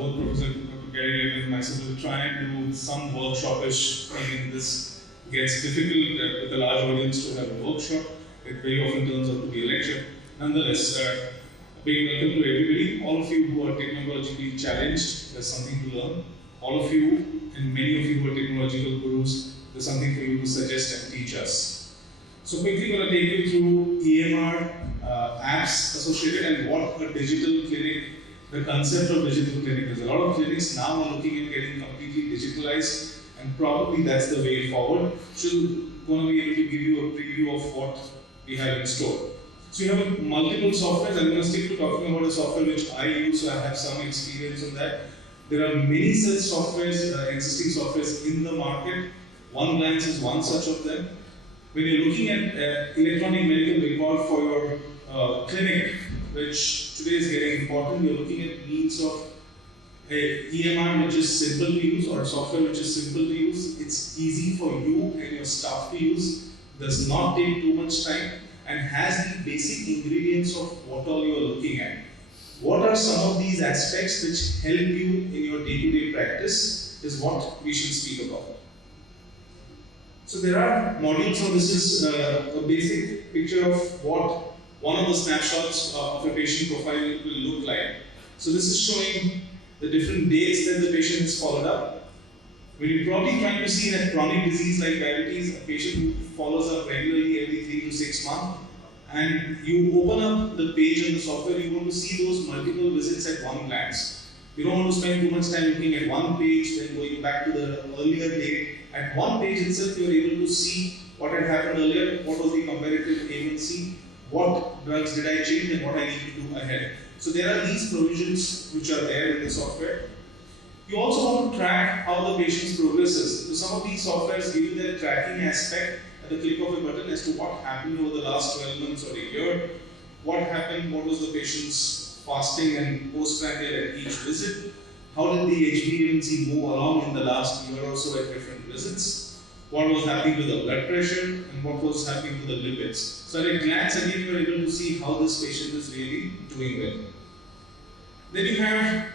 both Professor Gary and myself will try and do some workshop-ish thing in this. It gets difficult with a large audience to have a workshop. It very often turns out to be a lecture. Nonetheless, a big welcome to everybody. All of you who are technologically challenged, there's something to learn. All of you and many of you who are technological gurus, there's something for you to suggest and teach us. So quickly going to take you through EMR apps associated and what a digital clinic, the concept of digital clinic is. A lot of clinics now are looking at getting completely digitalized, and probably that's the way forward. She's going to be able to give you a preview of what we have in store. So you have multiple softwares. I'm going to stick to talking about a software which I use, so I have some experience on that. There are many such softwares, existing softwares in the market. One glance is one such of them. When you're looking at electronic medical record for your clinic, which today is getting important, you're looking at means of a EMR which is simple to use or a software which is simple to use. It's easy for you and your staff to use, does not take too much time, and has the basic ingredients of what all you are looking at. What are some of these aspects which help you in your day-to-day practice is what we should speak about. So there are modules. So this is a basic picture of what one of the snapshots of a patient profile will look like. So this is showing the different dates that the patient is followed up. When you're probably trying to see that chronic disease like diabetes, a patient who follows up regularly every 3 to 6 months, and you open up the page on the software, you want to see those multiple visits at one glance. You don't want to spend too much time looking at one page, then going back to the earlier date. At one page itself, you are able to see what had happened earlier, what was the comparative A1C, what drugs did I change, and what I need to do ahead. So there are these provisions which are there in the software. You also want to track how the patient's progresses. So some of these softwares give you that tracking aspect at the click of a button as to what happened over the last 12 months or a year, what happened, what was the patient's fasting and postprandial at each visit, how did the HbA1c move along in the last year or so at different visits, what was happening to the blood pressure, and what was happening to the lipids. So at a glance, again, you are able to see how this patient is really doing well. Then you have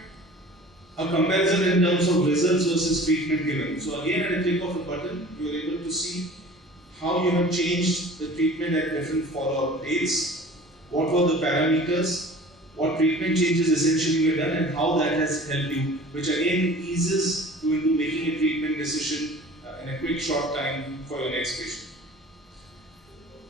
a comparison in terms of results versus treatment given. So again, at a click of a button, you are able to see how you have changed the treatment at different follow-up dates, what were the parameters, what treatment changes essentially were done, and how that has helped you, which again eases you into making a treatment decision in a quick short time for your next patient.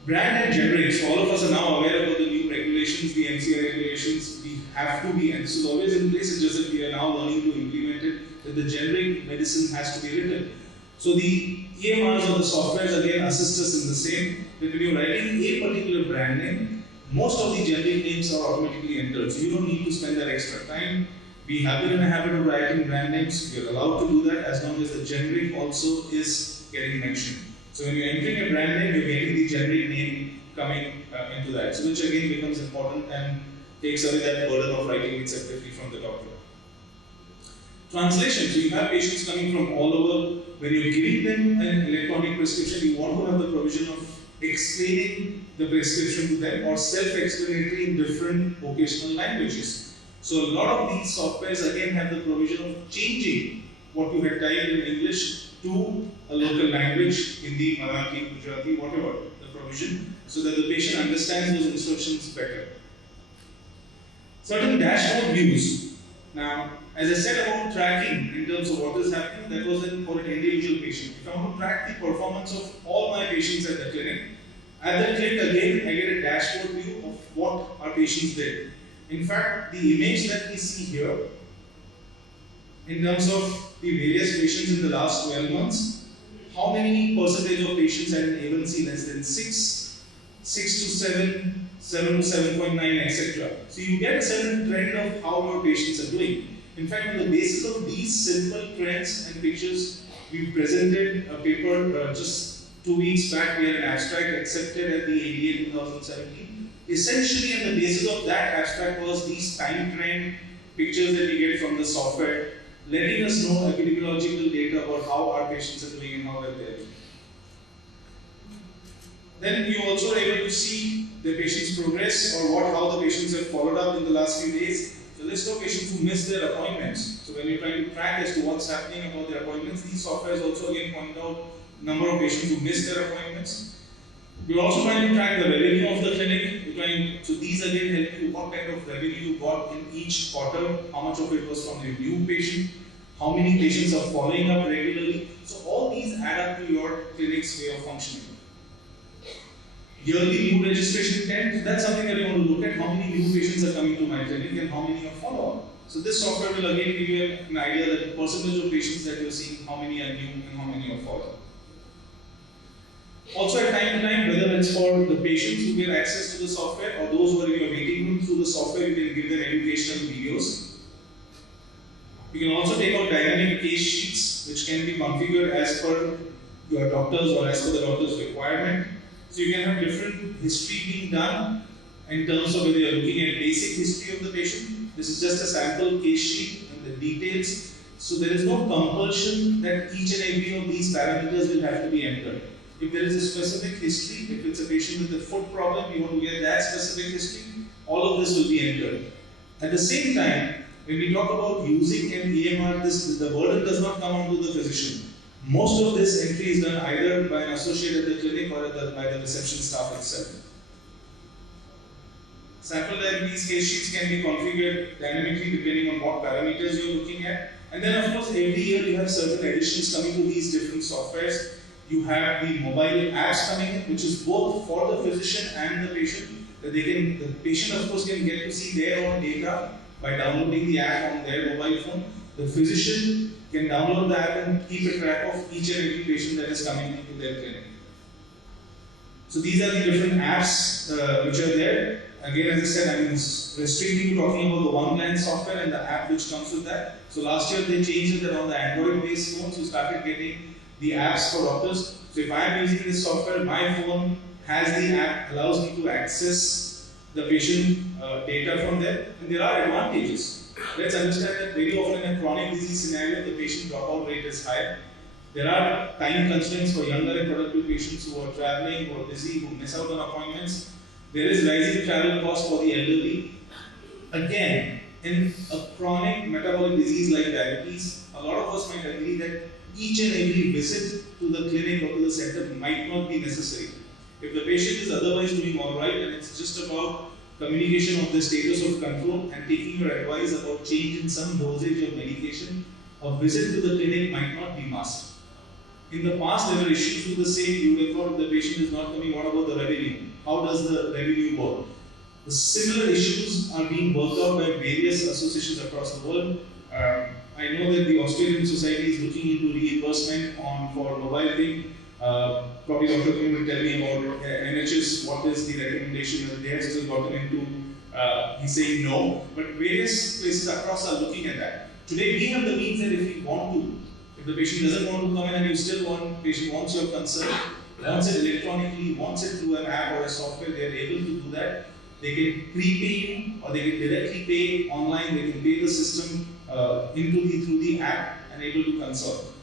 Brand and generic. So all of us are now aware about the new regulations, the MCI regulations. We have to be, and this is always in place, it's just that we are now learning to implement it, that the generic medicine has to be written. So the EMRs or the softwares again assist us in the same, that when you're writing a particular brand name, most of the generic names are automatically entered. So you don't need to spend that extra time. We have been in a habit of writing brand names. We are allowed to do that as long as the generic also is getting mentioned. So when you're entering a brand name, you're getting the generic name coming into that. So which again becomes important and takes away that burden of writing it separately from the doctor. Translation. So you have patients coming from all over. When you're giving them an electronic prescription, you want to have the provision of explaining the prescription to them or self-explanatory in different vocational languages. So a lot of these softwares again have the provision of changing what you had typed in English to a local language, Hindi, Marathi, Gujarati, whatever the provision, so that the patient understands those instructions better. Certain dashboard views. Now, as I said about tracking in terms of what is happening, that was for an individual patient. If I want to track the performance of all my patients at the clinic, at that click again, I get a dashboard view of what our patients did. In fact, the image that we see here, in terms of the various patients in the last 12 months, how many percentage of patients had an A1C less than 6, 6 to 7, 7 to 7.9, etc. So you get a certain trend of how your patients are doing. In fact, on the basis of these simple trends and pictures, we presented a paper just 2 weeks back. We had an abstract accepted at the IDEC 2017. Essentially, on the basis of that abstract was these time trend pictures that we get from the software, letting us know epidemiological data about how our patients are doing and how well they are doing. Then you also are able to see the patient's progress or how the patients have followed up in the last few days. the list of patients who miss their appointments. So when you're trying to track as to what's happening about their appointments, these softwares also again point out number of patients who miss their appointments. We're also trying to track the revenue of the clinic. So these again help you what kind of revenue you got in each quarter, how much of it was from the new patient, how many patients are following up regularly. So all these add up to your clinic's way of functioning. Yearly new registration intent, that's something that you want to look at, how many new patients are coming to my clinic and how many are follow-up. So this software will again give you an idea that the percentage of patients that you're seeing, how many are new and how many are follow-up. Also at time to time, whether it's for the patients who get access to the software or those who are in your waiting room through the software, you can give them educational videos. You can also take out dynamic case sheets which can be configured as per your doctor's or as per the doctor's requirement. So you can have different history being done in terms of whether you're looking at basic history of the patient. This is just a sample case sheet and the details. So there is no compulsion that each and every of these parameters will have to be entered. If there is a specific history, if it's a patient with a foot problem, you want to get that specific history, all of this will be entered. At the same time, when we talk about using an EMR, the burden does not come onto the physician. Most of this entry is done either by an associate at the clinic or by the reception staff itself. Sample diabetes case sheets can be configured dynamically depending on what parameters you're looking at. And then of course every year you have certain additions coming to these different softwares. You have the mobile apps coming in, which is both for the physician and the patient. The patient of course can get to see their own data by downloading the app on their mobile phone. The physician can download the app and keep a track of each and every patient that is coming into their clinic. So these are the different apps which are there. Again, as I said, I'm restricting to talking about the one-line software and the app which comes with that. So last year they changed it that on the Android-based phones, you started getting the apps for doctors. So if I am using this software, my phone has the app, allows me to access the patient data from there, and there are advantages. Let's understand that very often in a chronic disease scenario, the patient dropout rate is high. There are time constraints for younger and productive patients who are traveling, who are busy, who miss out on appointments. There is rising travel costs for the elderly. Again, in a chronic metabolic disease like diabetes, a lot of us might agree that each and every visit to the clinic or to the center might not be necessary. If the patient is otherwise doing alright and it's just about communication of the status of control and taking your advice about change in some dosage of medication, a visit to the clinic might not be must. In the past, there were issues with the same. You would have thought the patient is not coming. What about the revenue? How does the revenue work? The similar issues are being worked out by various associations across the world. I know that the Australian Society is looking into reimbursement for mobile thing. Probably Dr. Kim will tell me about NHS, what is the recommendation that they have still gotten into. He's saying no, but various places across are looking at that. Today we have the means that if we want to, if the patient doesn't want to come in and you still want, patient wants your consult, wants it electronically, wants it through an app or a software, they are able to do that. They can prepay you or they can directly pay online, they can pay the system through the app and able to consult.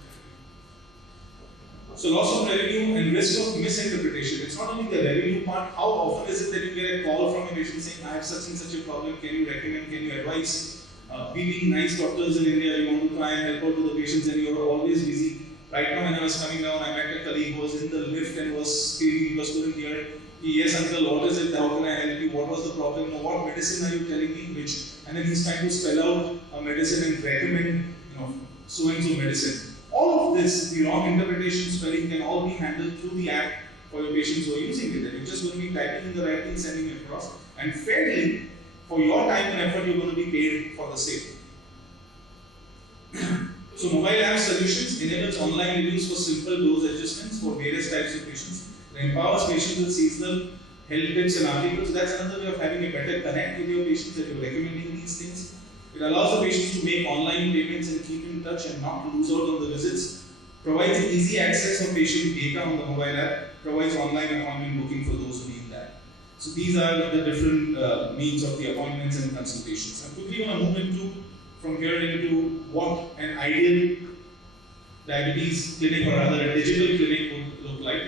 So loss of revenue and risk of misinterpretation. It's not only the revenue part, how often is it that you get a call from a patient saying, I have such and such a problem, can you recommend, can you advise? We being nice doctors in India, you want to try and help out to the patients and you are always busy. Right now when I was coming down, I met a colleague who was in the lift and was screaming because couldn't hear it. Yes uncle, what is it? How can I help you? What was the problem? What medicine are you telling me? And then he's trying to spell out a medicine and recommend, so and so medicine. All of this, the wrong interpretation, spelling can all be handled through the app for your patients who are using it. And you're just going to be typing in the right thing, sending it across, and fairly, for your time and effort, you're going to be paid for the same. So mobile app solutions enables online reviews for simple dose adjustments for various types of patients. It empowers patients with seasonal health tips and articles. That's another way of having a better connect with your patients, that you're recommending these things. It allows the patients to make online payments and keep in touch and not lose out on the visits. Provides easy access of patient data on the mobile app. Provides online appointment booking for those who need that. So these are the different means of the appointments and consultations. I'm quickly going to move from here into what an ideal diabetes clinic or rather a digital clinic would look like.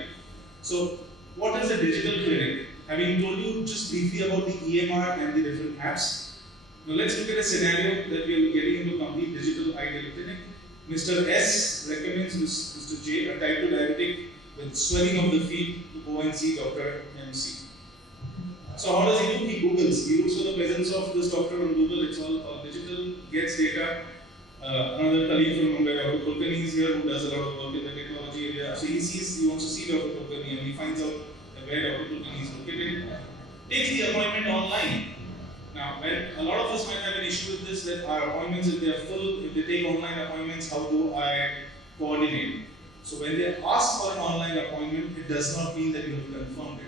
So what is a digital clinic? Having told you just briefly about the EMR and the different apps, Now let's look at a scenario that we are getting into complete digital ideal clinic. Mr. S recommends Mr. J, a type 2 diabetic with swelling of the feet, to go and see Dr. MC. So how does he do? He Googles. He looks for the presence of this doctor on Google. It's all digital, gets data. Another colleague from Mumbai, Dr. Kulkarni, is here who does a lot of work in the technology area. So he wants to see Dr. Kulkarni, and he finds out where Dr. Kulkarni is located. Takes the appointment online. Now, when a lot of us might have an issue with this, that our appointments, if they are full, if they take online appointments, how do I coordinate? So when they ask for an online appointment, it does not mean that you have confirmed it.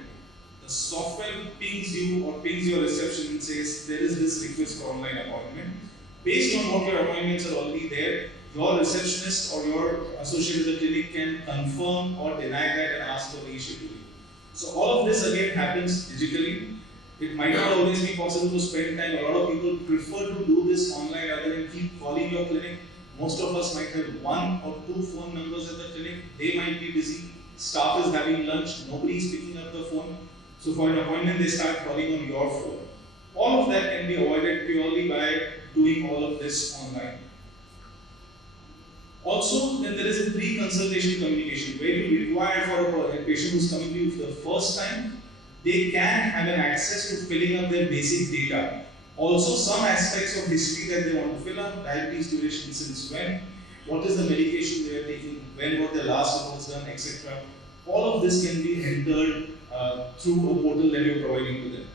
The software pings you or pings your reception and says there is this request for online appointment. Based on what your appointments are already there, your receptionist or your associate with the clinic can confirm or deny that and ask for rescheduling. So all of this again happens digitally. It might not always be possible to spend time. A lot of people prefer to do this online rather than keep calling your clinic. Most of us might have 1 or 2 phone numbers at the clinic. They might be busy. Staff is having lunch. Nobody is picking up the phone. So for an appointment, they start calling on your phone. All of that can be avoided purely by doing all of this online. Also, then there is a pre-consultation communication where you require for a patient who is coming to you for the first time, they can have an access to filling up their basic data. Also, some aspects of history that they want to fill up, diabetes duration since when, what is the medication they are taking, when were their last reports done, etc. All of this can be entered through a portal that you are providing to them.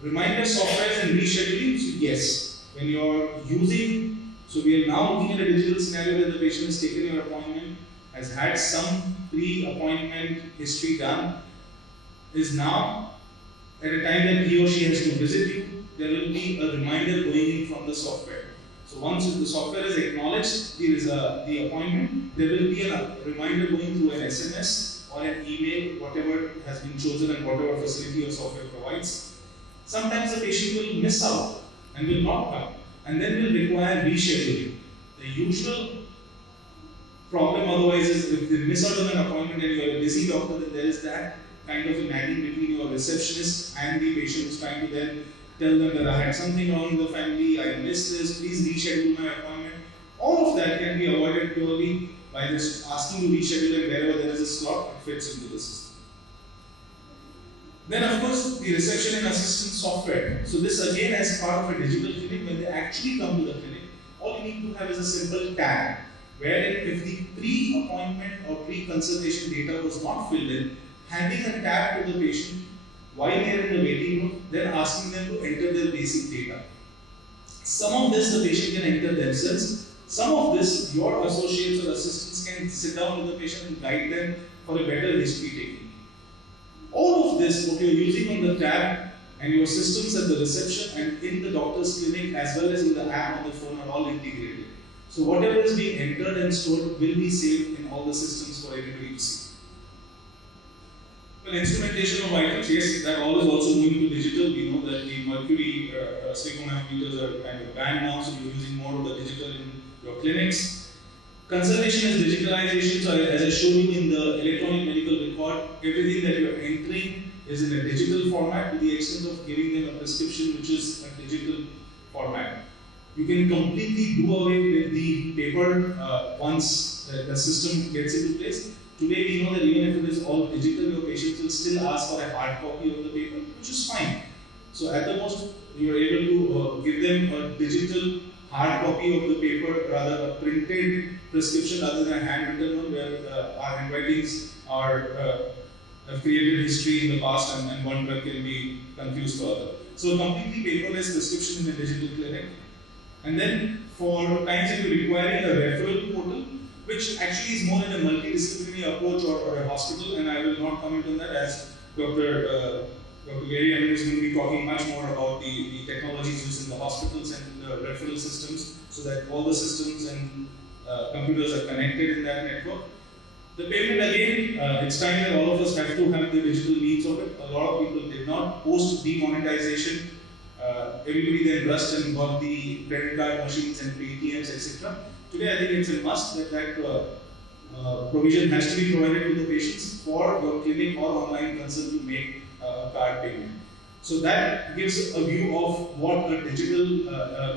Reminder software and rescheduling, so yes, when you are using, so we are now looking at a digital scenario where the patient has taken your appointment, has had some pre-appointment history done, is now at a time that he or she has to visit you, there will be a reminder going in from the software. So once the software is acknowledged, there is the appointment, there will be a reminder going through an SMS or an email, whatever has been chosen and whatever facility or software provides. Sometimes the patient will miss out and will not come, and then will require rescheduling. The usual problem otherwise is if they miss out on an appointment and you are a busy doctor, then there is that kind of a nagging between your receptionist and the patient who's trying to then tell them that I had something wrong in the family, I missed this, please reschedule my appointment. All of that can be avoided purely by just asking to reschedule, and wherever there is a slot, it fits into the system. Then of course, the reception and assistance software. So this again as part of a digital clinic, when they actually come to the clinic, all you need to have is a simple tag, wherein if the pre-appointment or pre-consultation data was not filled in, handing a tab to the patient while they are in the waiting room, then asking them to enter their basic data. Some of this the patient can enter themselves. Some of this your associates or assistants can sit down with the patient and guide them for a better history taking. All of this, what you are using on the tab and your systems at the reception and in the doctor's clinic as well as in the app on the phone are all integrated. So whatever is being entered and stored will be saved in all the systems for everybody to see. Well, instrumentation of vitals, yes, that all is also moving to digital. We know that the mercury sphygmomanometers are kind of banned now, so you're using more of the digital in your clinics. Consultation is digitalization, so as I showed you in the electronic medical record, everything that you're entering is in a digital format to the extent of giving them a prescription which is a digital format. You can completely do away with the paper once the system gets into place. Today we know that even if it is all digital, your patients will still ask for a hard copy of the paper, which is fine. So at the most, you are able to give them a digital hard copy of the paper, rather a printed prescription rather than a handwritten one, where our handwritings have created history in the past and one drug can be confused further. So a completely paperless prescription in a digital clinic. And then for times that you're requiring a referral portal, which actually is more in a multidisciplinary approach or a hospital, and I will not comment on that as Dr. Gary Amin is going to be talking much more about the technologies used in the hospitals and the referral systems, so that all the systems and computers are connected in that network. The payment again, it's time that all of us have to have the digital means of it. A lot of people did not. Post demonetization, everybody then rushed and got the credit card machines and ATMs, etc. Today I think it's a must that provision has to be provided to the patients for your clinic or online consult to make a card payment. So that gives a view of what a digital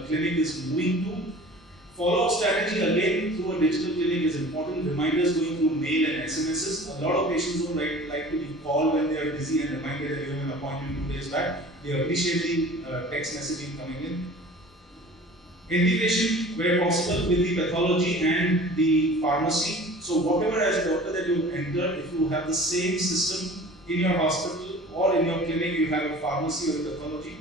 clinic is moving to. Follow-up strategy again through a digital clinic is important. Reminders going through mail and SMSs. A lot of patients don't like to be called when they are busy and reminded that you have an appointment 2 days back. They appreciate the text messaging coming in. Integration where possible with the pathology and the pharmacy. So whatever as a doctor that you enter, if you have the same system in your hospital or in your clinic, you have a pharmacy or a pathology.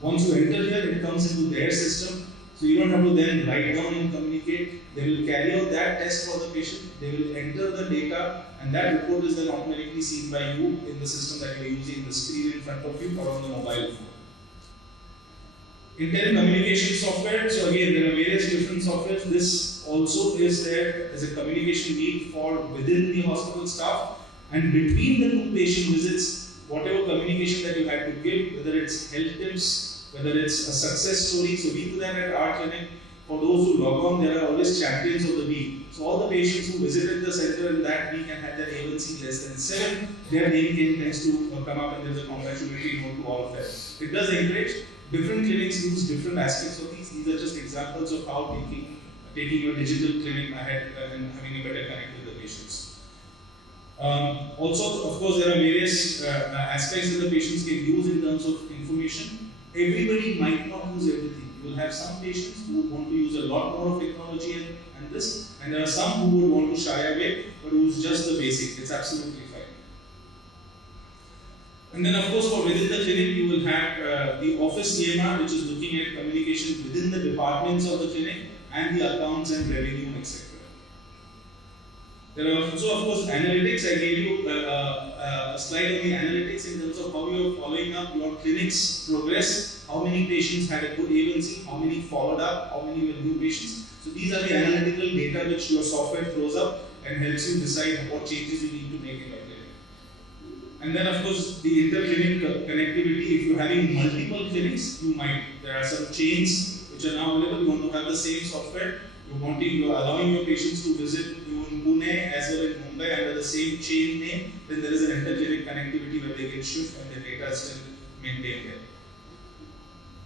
Once you enter here, it comes into their system. So you don't have to then write down and communicate. They will carry out that test for the patient. They will enter the data, and that report is then automatically seen by you in the system that you are using, the screen in front of you or on the mobile phone. Internet communication software. So again, there are various different softwares. This also is there as a communication lead for within the hospital staff, and between the 2 patient visits, whatever communication that you had to give, whether it's health tips, whether it's a success story. So we do that at our clinic. For those who log on, there are always champions of the week. So all the patients who visited the center in that week and had their A1C less than 7, their name tends to come up, and there's a congratulatory note to all of them. It does encourage. Different clinics use different aspects of these. These are just examples of how taking your digital clinic ahead and having a better connect with the patients. Also, of course, there are various aspects that the patients can use in terms of information. Everybody might not use everything. You will have some patients who want to use a lot more of technology and this, and there are some who would want to shy away, but use just the basic. It's absolutely fine. And then, of course, for within the clinic, you will have the office EMR, which is looking at communication within the departments of the clinic and the accounts and revenue, etc. There are also, of course, analytics. I gave you a slide on the analytics in terms of how you are following up your clinic's progress, how many patients had a good A1C, how many followed up, how many were new patients. So these are the analytical data which your software throws up and helps you decide what changes you need to make in your clinic. And then, of course, the inter-clinic connectivity. If you're having multiple clinics, there are some chains which are now available. You want to have the same software. You're allowing your patients to visit you in Pune as well as Mumbai under the same chain name. Then there is an inter-clinic connectivity where they can shift and the data is still maintained there.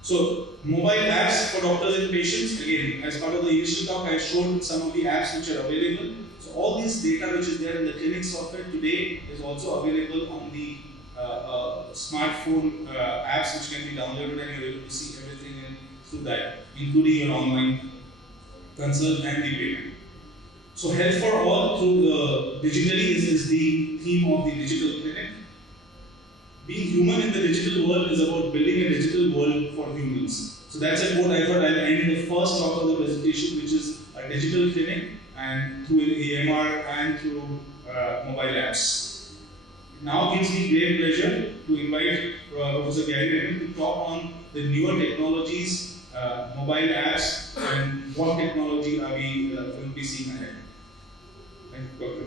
So, mobile apps for doctors and patients. Again, as part of the initial talk, I showed some of the apps which are available. So, all this data which is there in the clinic software today is also available on the smartphone apps which can be downloaded, and you're able to see everything through that, including your online consult and the payment. So, health for all through digitally is the theme of the digital clinic. Being human in the digital world is about building a digital world for humans. So that's a quote I thought I'll end the first talk of the presentation, which is a digital clinic and through EMR and through mobile apps. It now gives me great pleasure to invite Professor Gary to talk on the newer technologies, mobile apps, and what technology are we will be seeing ahead. Thank you, Dr.